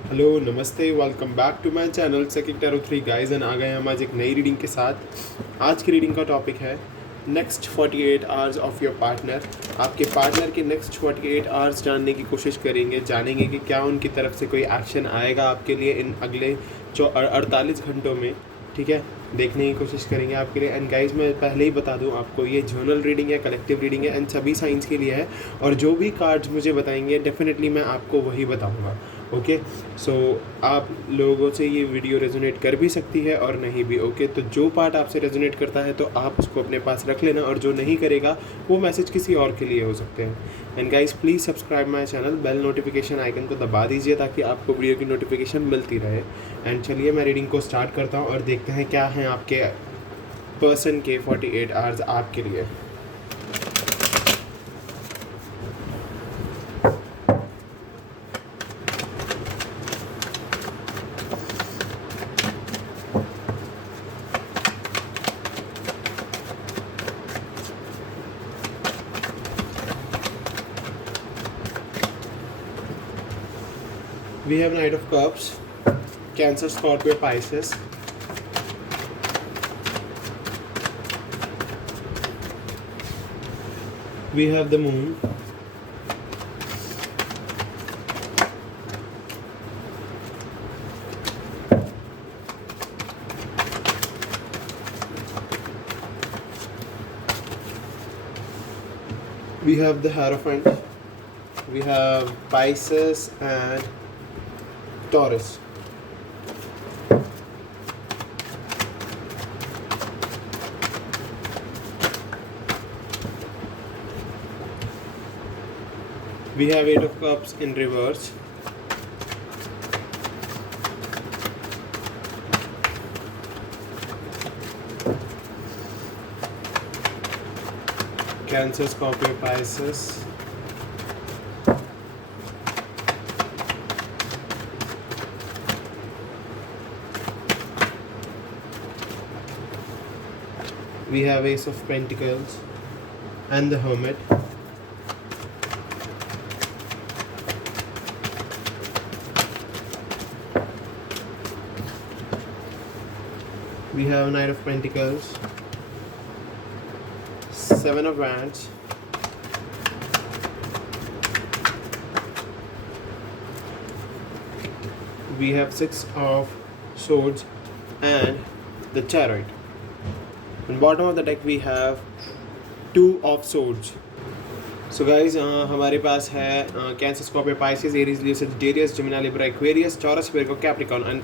Hello नमस्ते, welcome back to my channel second tarot 3 guys and आ गए हम आज एक नई रीडिंग के साथ। आज की रीडिंग का टॉपिक है next 48 hours of your partner. आपके पार्टनर के नेक्स्ट 48 आवर्स जानने की कोशिश करेंगे, जानेंगे कि क्या उनकी तरफ से कोई एक्शन आएगा आपके लिए इन अगले 48 घंटों में। ठीक है, देखने की कोशिश करेंगे आपके लिए। एंड गाइस मैं पहले ही बता दूं आपको, ये जर्नल रीडिंग है, कलेक्टिव रीडिंग है एंड सभी साइंस के लिए है। और जो भी कार्ड्स मुझे बताएंगे डेफिनेटली मैं आपको वही बताऊंगा। ओके, सो आप लोगों से ये वीडियो रेजोनेट कर भी सकती है और नहीं भी। ओके, तो जो पार्ट आपसे रेजोनेट करता है तो आप उसको अपने पास रख लेना, और जो नहीं करेगा वो मैसेज किसी और के लिए हो सकते हैं। And guys please subscribe my channel, bell notification icon को दबा दीजिए ताकि आपको वीडियो की नोटिफिकेशन मिलती रहे। एंड चलिए मैं रीडिंग को स्टार्ट करता हूँ और देखते हैं क्या हैं आपके पर्सन के 48 आवर्स आपके लिए। We have Knight of Cups, Cancer, Scorpio, Pisces. We have the Moon. We have the Hierophant. We have Pisces and Taurus. We have Eight of Cups in reverse. Cancer, Scorpio, Pisces. We have Ace of Pentacles and the Hermit. We have Knight of Pentacles, Seven of Wands, we have Six of Swords and the Chariot. On bottom of the deck we have Two of Swords. So guys हमारे पास है Cancer, Scorpio, Pisces, Aries, Leo, Sagittarius, Gemini, Libra, Aquarius, Taurus, Virgo, Capricorn and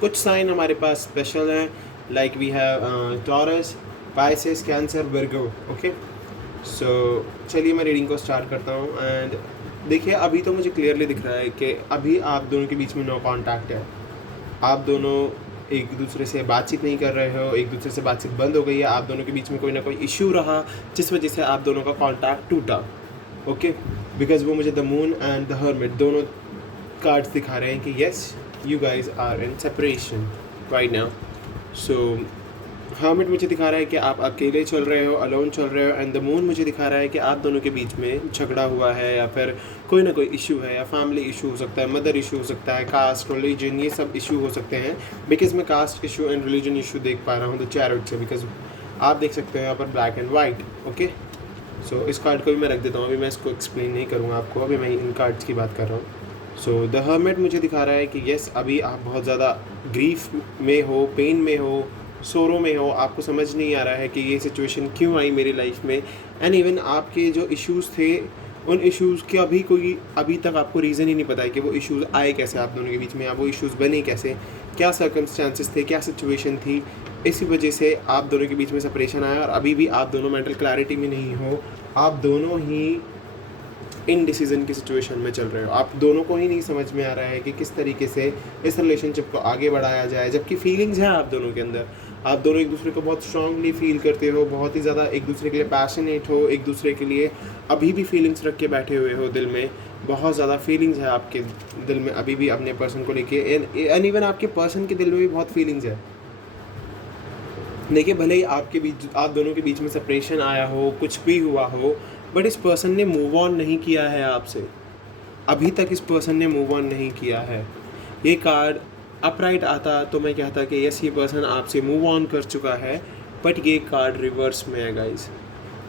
कुछ sign हमारे पास special हैं, like we have Taurus, Pisces, Cancer, Virgo. Okay, so चलिए मैं reading को स्टार्ट करता हूँ। एंड देखिए, अभी तो मुझे क्लियरली दिख रहा है कि अभी आप दोनों के बीच में नो कॉन्टैक्ट है। आप दोनों एक दूसरे से बातचीत नहीं कर रहे हो, एक दूसरे से बातचीत बंद हो गई है। आप दोनों के बीच में कोई ना कोई इश्यू रहा जिस वजह से आप दोनों का कॉन्टैक्ट टूटा। ओके, बिकॉज वो मुझे the moon and the hermit दोनों कार्ड्स दिखा रहे हैं कि yes you guys are in separation right now. So hermit मुझे दिखा रहा है कि आप अकेले चल रहे हो, अलोन चल रहे हो। एंड द मून मुझे दिखा रहा है कि आप दोनों के बीच में झगड़ा हुआ है, या फिर कोई ना कोई इशू है, या फैमिली इशू हो सकता है, मदर इशू हो सकता है, कास्ट, रिलीजन, ये सब इशू हो सकते हैं। बिकॉज मैं caste issue and religion issue देख पा रहा हूँ द चैरियट से, बिकॉज आप देख सकते हो यहाँ पर ब्लैक एंड वाइट। ओके, सो इस कार्ड को भी मैं रख देता हूँ, अभी मैं इसको एक्सप्लेन नहीं करूँगा आपको, अभी मैं इन कार्ड्स की बात कर रहा हूँ। सो द हर्मिट मुझे दिखा रहा है कि येस अभी आप बहुत ज़्यादा ग्रीफ में हो, पेन में हो, सोरो में हो। आपको समझ नहीं आ रहा है कि ये सिचुएशन क्यों आई मेरी लाइफ में। एंड इवन आपके जो इश्यूज़ थे, उन इश्यूज़ का भी कोई अभी तक आपको रीज़न ही नहीं पता है कि वो इश्यूज़ आए कैसे आप दोनों के बीच में, या वो इश्यूज़ बने कैसे, क्या सर्कमस्टांसिस थे, क्या सिचुएशन थी। इसी वजह से आप दोनों के बीच में सेपरेशन आया, और अभी भी आप दोनों मेंटल क्लैरिटी में नहीं हो। आप दोनों ही इनडिसीजन की सिचुएशन में चल रहे हो। आप दोनों को ही नहीं समझ में आ रहा है कि किस तरीके से इस रिलेशनशिप को आगे बढ़ाया जाए, जबकि फीलिंग्स हैं आप दोनों के अंदर। आप दोनों एक दूसरे को बहुत स्ट्रांगली फील करते हो, बहुत ही ज़्यादा एक दूसरे के लिए पैशनेट हो, एक दूसरे के लिए अभी भी फीलिंग्स रख के बैठे हुए हो दिल में। बहुत ज़्यादा फीलिंग्स है आपके दिल में अभी भी अपने पर्सन को लेके, एंड इवन आपके पर्सन के दिल में भी बहुत फीलिंग्स है। देखिए, भले ही आपके बीच, आप दोनों के बीच में सेपरेशन आया हो, कुछ भी हुआ हो, बट इस पर्सन ने मूव ऑन नहीं किया है आपसे। अभी तक इस पर्सन ने मूव ऑन नहीं किया है। ये कार्ड अपराइट आता तो मैं कहता कि यस ये पर्सन आपसे मूव ऑन कर चुका है, बट ये कार्ड रिवर्स में है गाइस।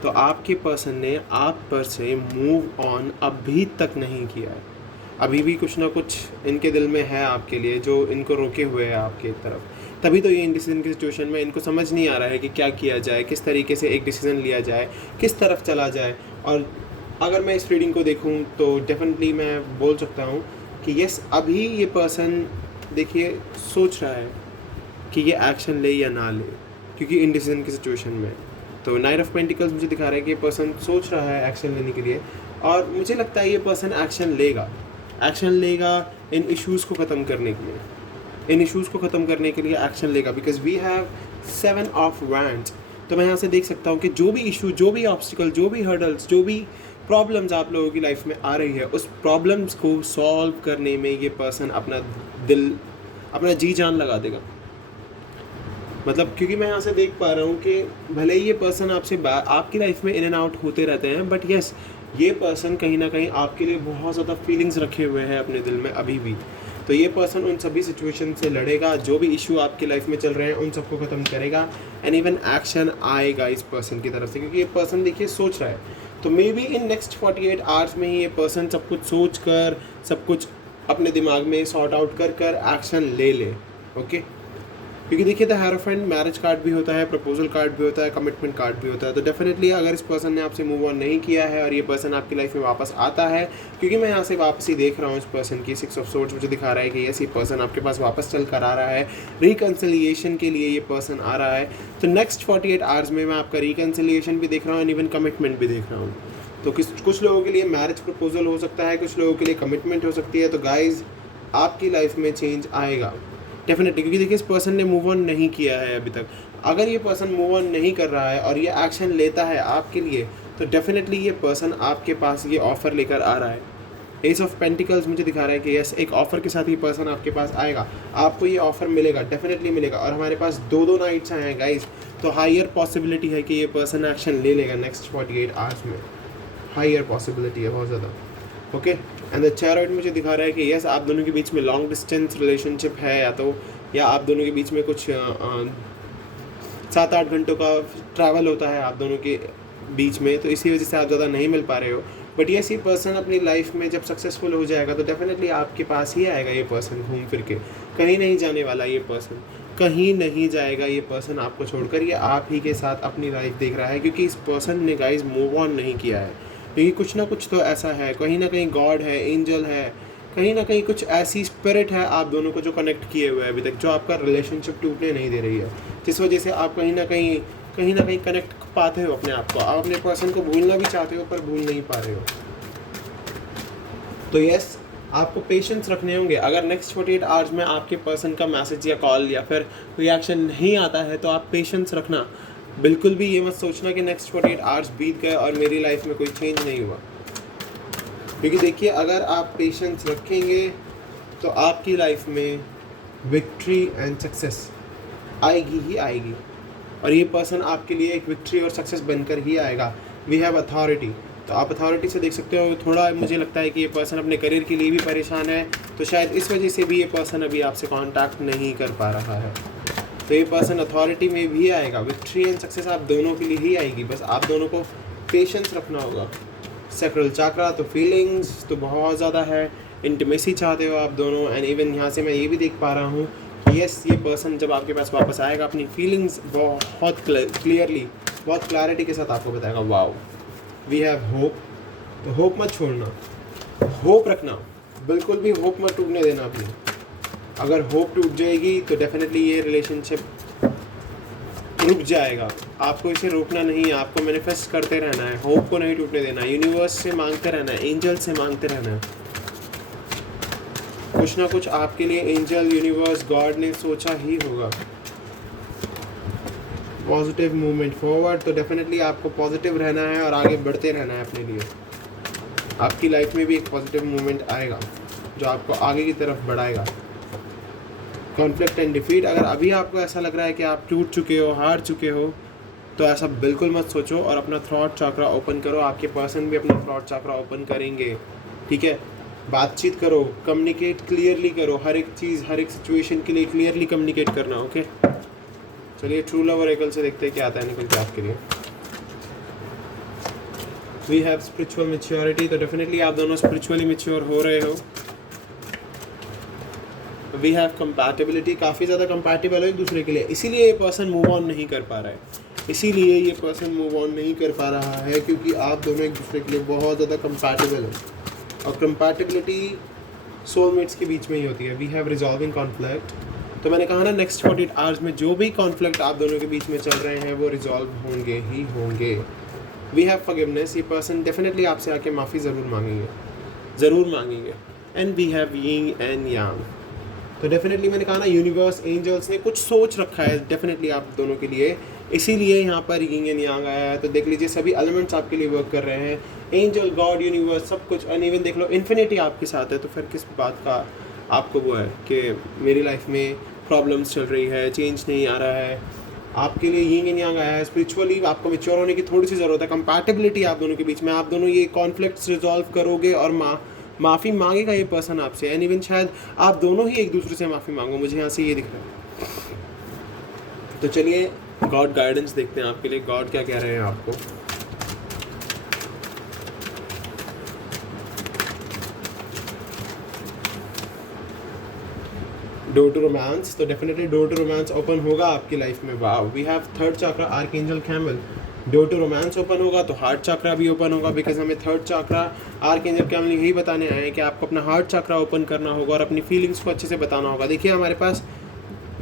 तो आपके पर्सन ने आप पर से मूव ऑन अभी तक नहीं किया है, अभी भी कुछ ना कुछ इनके दिल में है आपके लिए जो इनको रोके हुए है आपके तरफ। तभी तो ये इंडिसीजन की सिचुएशन में इनको समझ नहीं आ रहा है कि क्या किया जाए, किस तरीके से एक डिसीज़न लिया जाए, किस तरफ चला जाए। और अगर मैं इस रीडिंग को देखूं तो डेफिनेटली मैं बोल सकता हूं कि यस अभी ये पर्सन देखिए सोच रहा है कि ये एक्शन ले या ना ले, क्योंकि इंडिसीजन की सिचुएशन में। तो नाइट ऑफ पेंटिकल्स मुझे दिखा रहा है कि ये पर्सन सोच रहा है एक्शन लेने के लिए, और मुझे लगता है ये पर्सन एक्शन लेगा इन इश्यूज़ को ख़त्म करने के लिए, इन इश्यूज़ को ख़त्म करने के लिए एक्शन लेगा, because we have 7 of wands. तो मैं यहाँ से देख सकता हूँ कि जो भी इशू, जो भी ऑब्स्टिकल, जो भी हर्डल्स, जो भी प्रॉब्लम्स आप लोगों की लाइफ में आ रही है, उस प्रॉब्लम्स को सॉल्व करने में ये पर्सन अपना दिल, अपना जी जान लगा देगा। मतलब क्योंकि मैं यहाँ से देख पा रहा हूँ कि भले ही ये पर्सन आपसे आपकी लाइफ में इन एंड आउट होते रहते हैं, बट यस ये पर्सन कहीं ना कहीं आपके लिए बहुत ज़्यादा फीलिंग्स रखे हुए हैं अपने दिल में अभी भी। तो ये पर्सन उन सभी सिचुएशन से लड़ेगा, जो भी इशू आपकी लाइफ में चल रहे हैं उन सबको ख़त्म करेगा, एंड इवन एक्शन आएगा इस पर्सन की तरफ से, क्योंकि ये पर्सन देखिए सोच रहा है। तो may be in next 48 hours में ही ये पर्सन सब कुछ सोच कर, सब कुछ अपने दिमाग में सॉर्ट आउट कर एक्शन ले ओके। क्योंकि देखिए द हेरोफेंट मैरिज कार्ड भी होता है, प्रपोजल कार्ड भी होता है, कमिटमेंट कार्ड भी होता है। तो डेफिनेटली अगर इस पर्सन ने आपसे मूव ऑन नहीं किया है और ये पर्सन आपकी लाइफ में वापस आता है, क्योंकि मैं यहाँ से वापसी देख रहा हूँ इस पर्सन की 6 ऑफ सोर्ड्स मुझे दिखा रहा है कि यस ये पर्सन आपके पास वापस चल कर आ रहा है, रिकन्सिलिएशन के लिए ये पर्सन आ रहा है। तो नेक्स्ट 48 आवर्स में मैं आपका रिकन्सिलिएशन भी देख रहा हूँ एंड इवन कमिटमेंट भी देख रहा हूँ। तो कुछ लोगों के लिए मैरिज प्रपोजल हो सकता है, कुछ लोगों के लिए कमिटमेंट हो सकती है। तो गाइज आपकी लाइफ में चेंज आएगा डेफिनेटली, क्योंकि देखिए इस पर्सन ने मूव ऑन नहीं किया है अभी तक। अगर ये पर्सन मूव ऑन नहीं कर रहा है और ये एक्शन लेता है आपके लिए, तो डेफिनेटली ये पर्सन आपके पास ये ऑफ़र लेकर आ रहा है। एस ऑफ पेंटिकल्स मुझे दिखा रहा है कि यस एक ऑफ़र के साथ ये पर्सन आपके पास आएगा, आपको ये ऑफ़र मिलेगा, डेफिनेटली मिलेगा। और हमारे पास 2 नाइट्स आए हैं गाइज, तो हायर पॉसिबिलिटी है कि ये पर्सन एक्शन ले लेगा नेक्स्ट 48 आवर्स में, हायर पॉसिबिलिटी है बहुत ज़्यादा ओके। एंड द चैरियट मुझे दिखा रहा है कि यस आप दोनों के बीच में लॉन्ग डिस्टेंस रिलेशनशिप है, या आप दोनों के बीच में कुछ 7-8 घंटों का ट्रैवल होता है आप दोनों के बीच में, तो इसी वजह से आप ज़्यादा नहीं मिल पा रहे हो। बट यस ये पर्सन अपनी लाइफ में जब सक्सेसफुल हो जाएगा तो डेफिनेटली आपके पास ही आएगा ये पर्सन घूम फिर के, कहीं नहीं जाने वाला ये पर्सन, कहीं नहीं जाएगा ये पर्सन आपको छोड़कर। ये आप ही के साथ अपनी लाइफ देख रहा है, क्योंकि इस पर्सन ने गाइज मूव ऑन नहीं किया है, क्योंकि कुछ ना कुछ तो ऐसा है, कहीं ना कहीं गॉड है, एंजल है, कहीं ना कहीं कुछ ऐसी स्पिरिट है आप दोनों को जो कनेक्ट किए हुए है अभी तक, जो आपका रिलेशनशिप टूटने नहीं दे रही है, जिस वजह से आप कहीं ना कहीं कनेक्ट पाते हो अपने आप को। आप अपने पर्सन को भूलना भी चाहते हो पर भूल नहीं पा रहे हो। तो यस आपको पेशेंस रखने होंगे। अगर नेक्स्ट 48 आवर्स में आपके पर्सन का मैसेज या कॉल या फिर कोई एक्शन नहीं आता है तो आप पेशेंस रखना। बिल्कुल भी ये मत सोचना कि नेक्स्ट 48 आवर्स बीत गए और मेरी लाइफ में कोई चेंज नहीं हुआ, क्योंकि देखिए अगर आप पेशेंस रखेंगे तो आपकी लाइफ में विक्ट्री एंड सक्सेस आएगी ही आएगी, और ये पर्सन आपके लिए एक विक्ट्री और सक्सेस बनकर ही आएगा। वी हैव अथॉरिटी, तो आप अथॉरिटी से देख सकते हो। थोड़ा मुझे लगता है कि ये पर्सन अपने करियर के लिए भी परेशान है, तो शायद इस वजह से भी ये पर्सन अभी आपसे कांटेक्ट नहीं कर पा रहा है। तो ये पर्सन अथॉरिटी में भी आएगा, विक्ट्री एंड सक्सेस आप दोनों के लिए ही आएगी, बस आप दोनों को पेशेंस रखना होगा। सैक्रल चक्रा तो फीलिंग्स तो बहुत ज़्यादा है, इंटीमेसी चाहते हो आप दोनों, एंड इवन यहाँ से मैं ये भी देख पा रहा हूँ कि यस ये पर्सन जब आपके पास वापस आएगा अपनी फीलिंग्स बहुत क्लियरली, बहुत क्लैरिटी के साथ आपको बताएगा वाओ वी हैव होप। तो होप मत छोड़ना, होप रखना, बिल्कुल भी होप मत टूटने देना अपनी। अगर होप टूट जाएगी तो डेफिनेटली ये रिलेशनशिप रुक जाएगा। आपको इसे रोकना नहीं है, आपको मैनिफेस्ट करते रहना है, होप को नहीं टूटने देना, यूनिवर्स से मांगते रहना है, एंजल से मांगते रहना है। कुछ ना कुछ आपके लिए एंजल, यूनिवर्स, गॉड ने सोचा ही होगा। पॉजिटिव मूवमेंट फॉरवर्ड, तो डेफिनेटली आपको पॉजिटिव रहना है और आगे बढ़ते रहना है अपने लिए। आपकी लाइफ में भी एक पॉजिटिव मूवमेंट आएगा जो आपको आगे की तरफ बढ़ाएगा। कॉन्फ्लिक्ट एंड डिफीट, अगर अभी आपको ऐसा लग रहा है कि आप टूट चुके हो, हार चुके हो, तो ऐसा बिल्कुल मत सोचो और अपना थ्रॉट चक्रा ओपन करो। आपके पर्सन भी अपना थ्रॉट चक्रा ओपन करेंगे, ठीक है। बातचीत करो, कम्युनिकेट क्लियरली करो, हर एक चीज़ हर एक सिचुएशन के लिए क्लियरली कम्युनिकेट करना। ओके, चलिए ट्रू लव ऑरेकल से देखते हैं क्या आता है निकल के आपके लिए। वी हैव स्पिरिचुअल मैच्योरिटी, तो डेफिनेटली आप दोनों स्पिरिचुअली मैच्योर हो रहे हो। वी हैव कंपैटिबिलिटी, काफ़ी ज़्यादा कंपैटिबल हो एक दूसरे के लिए, इसीलिए ये पर्सन मूव ऑन नहीं कर पा रहा है, इसीलिए ये पर्सन मूव ऑन नहीं कर पा रहा है क्योंकि आप दोनों एक दूसरे के लिए बहुत ज़्यादा कंपैटिबल हो। और कंपैटिबिलिटी सोलमेट्स के बीच में ही होती है। वी हैव रिजॉल्विंग कॉन्फ्लिक्ट, तो मैंने कहा ना नेक्स्ट 48 आवर्स में जो भी कॉन्फ्लिक्ट आप दोनों के बीच में चल रहे हैं वो रिजॉल्व होंगे ही होंगे। वी हैव फॉरगिवनेस, ये पर्सन डेफिनेटली आपसे आके माफ़ी ज़रूर मांगेंगे। And we have yin and yang, तो डेफिनेटली मैंने कहा ना यूनिवर्स एंजल्स ने कुछ सोच रखा है डेफिनेटली आप दोनों के लिए, इसीलिए यहाँ पर यिंग एंड यांग आया है। तो देख लीजिए सभी एलिमेंट्स आपके लिए वर्क कर रहे हैं, एंजल, गॉड, यूनिवर्स, सब कुछ। एंड इवन देख लो इन्फिनिटी आपके साथ है, तो फिर किस बात का आपको वो है कि मेरी लाइफ में प्रॉब्लम्स चल रही है, चेंज नहीं आ रहा है। आपके लिए यिंग एंड यांग आया है। स्पिरिचुअली आपको मैच्योर होने की थोड़ी सी ज़रूरत है, कंपैटिबिलिटी आप दोनों के बीच में, आप दोनों ये कॉन्फ्लिक्ट्स रिजॉल्व करोगे और माफ़ी मांगेगा ये पर्सन आपसे। एंड इवन शायद आप दोनों ही एक दूसरे से माफ़ी मांगो, मुझे यहाँ से ये दिख रहा है। तो चलिए गॉड गाइडेंस देखते हैं आपके लिए, गॉड क्या कह रहे हैं आपको। डोर टू रोमांस, तो definitely door to romance open होगा आपकी लाइफ में। वाह, we have third chakra archangel Camael, door to romance open होगा तो हार्ट चक्रा भी ओपन होगा, बिकॉज हमें थर्ड चक्रा आर्कएंजल कैमल यही बताने आए हैं कि आपको अपना हार्ट चक्रा ओपन करना होगा और अपनी फीलिंग्स को अच्छे से बताना होगा। देखिए हमारे पास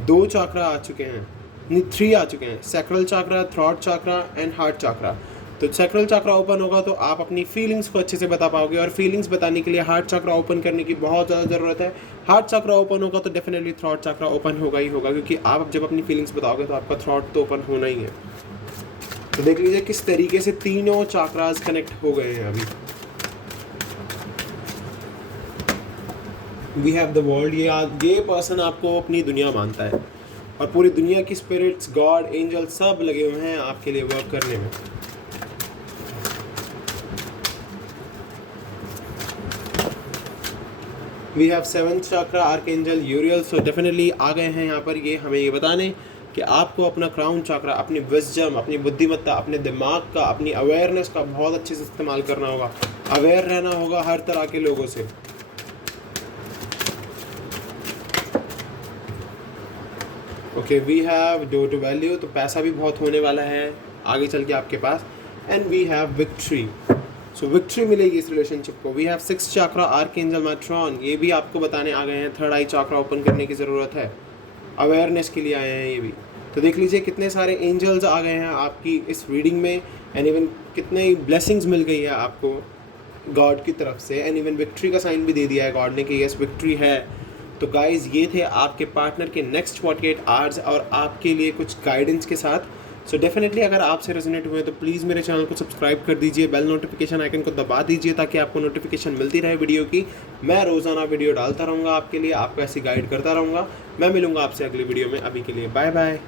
2 चक्रा आ चुके हैं, नहीं 3 आ चुके हैं, sacral chakra, throat chakra and heart chakra. तो सैक्रल चक्रा ओपन होगा तो आप अपनी फीलिंग्स को अच्छे से बता पाओगे, और फीलिंग्स बताने के लिए हार्ट चक्रा ओपन करने की बहुत ज़्यादा ज़रूरत है। हार्ट चक्रा ओपन होगा तो डेफिनेटली थ्रॉट चक्रा ओपन होगा ही होगा, क्योंकि आप जब अपनी फीलिंग्स बताओगे तो आपका थ्रॉट तो ओपन होना ही है। तो देख लीजिए किस तरीके से तीनों चक्रास कनेक्ट हो गए हैं अभी। वी हैव द वर्ल्ड, ये पर्सन आपको अपनी दुनिया मानता है और पूरी दुनिया की स्पिरिट्स, गॉड, एंजल सब लगे हुए हैं आपके लिए वर्क करने में। We have 7th chakra archangel Uriel, so definitely आ गए हैं यहाँ पर ये हमें ये बताने कि आपको अपना क्राउन चक्रा, अपनी विजडम, अपनी बुद्धिमत्ता, अपने दिमाग का, अपनी अवेयरनेस का बहुत अच्छे से इस्तेमाल करना होगा। अवेयर रहना होगा हर तरह के लोगों से। Okay, we have door to value, तो पैसा भी बहुत होने वाला है आगे चल के आपके पास। And we have victory, so victory मिलेगी इस रिलेशनशिप को। We have 6th chakra archangel Metatron, ये भी आपको बताने आ गए हैं। थर्ड आई चक्रा ओपन करने की ज़रूरत है, अवेयरनेस के लिए आए हैं ये भी। तो देख लीजिए कितने सारे एंजल्स आ गए हैं आपकी इस रीडिंग में, एंड इवन कितने ब्लेसिंग्स मिल गई है आपको गॉड की तरफ से। एंड इवन विक्ट्री का साइन भी दे दिया है गॉड ने कि यस विक्ट्री है। तो गाइज ये थे आपके पार्टनर के नेक्स्ट 48 आवर्स और आपके लिए कुछ गाइडेंस के साथ। सो डेफिनेटली अगर आपसे रेजोनेट हुए तो प्लीज़ मेरे चैनल को सब्सक्राइब कर दीजिए, बेल नोटिफिकेशन आइकन को दबा दीजिए ताकि आपको नोटिफिकेशन मिलती रहे वीडियो की। मैं रोज़ाना वीडियो डालता रहूँगा आपके लिए, आपको ऐसी गाइड करता रहूँगा। मैं मिलूँगा आपसे अगली वीडियो में, अभी के लिए बाय बाय।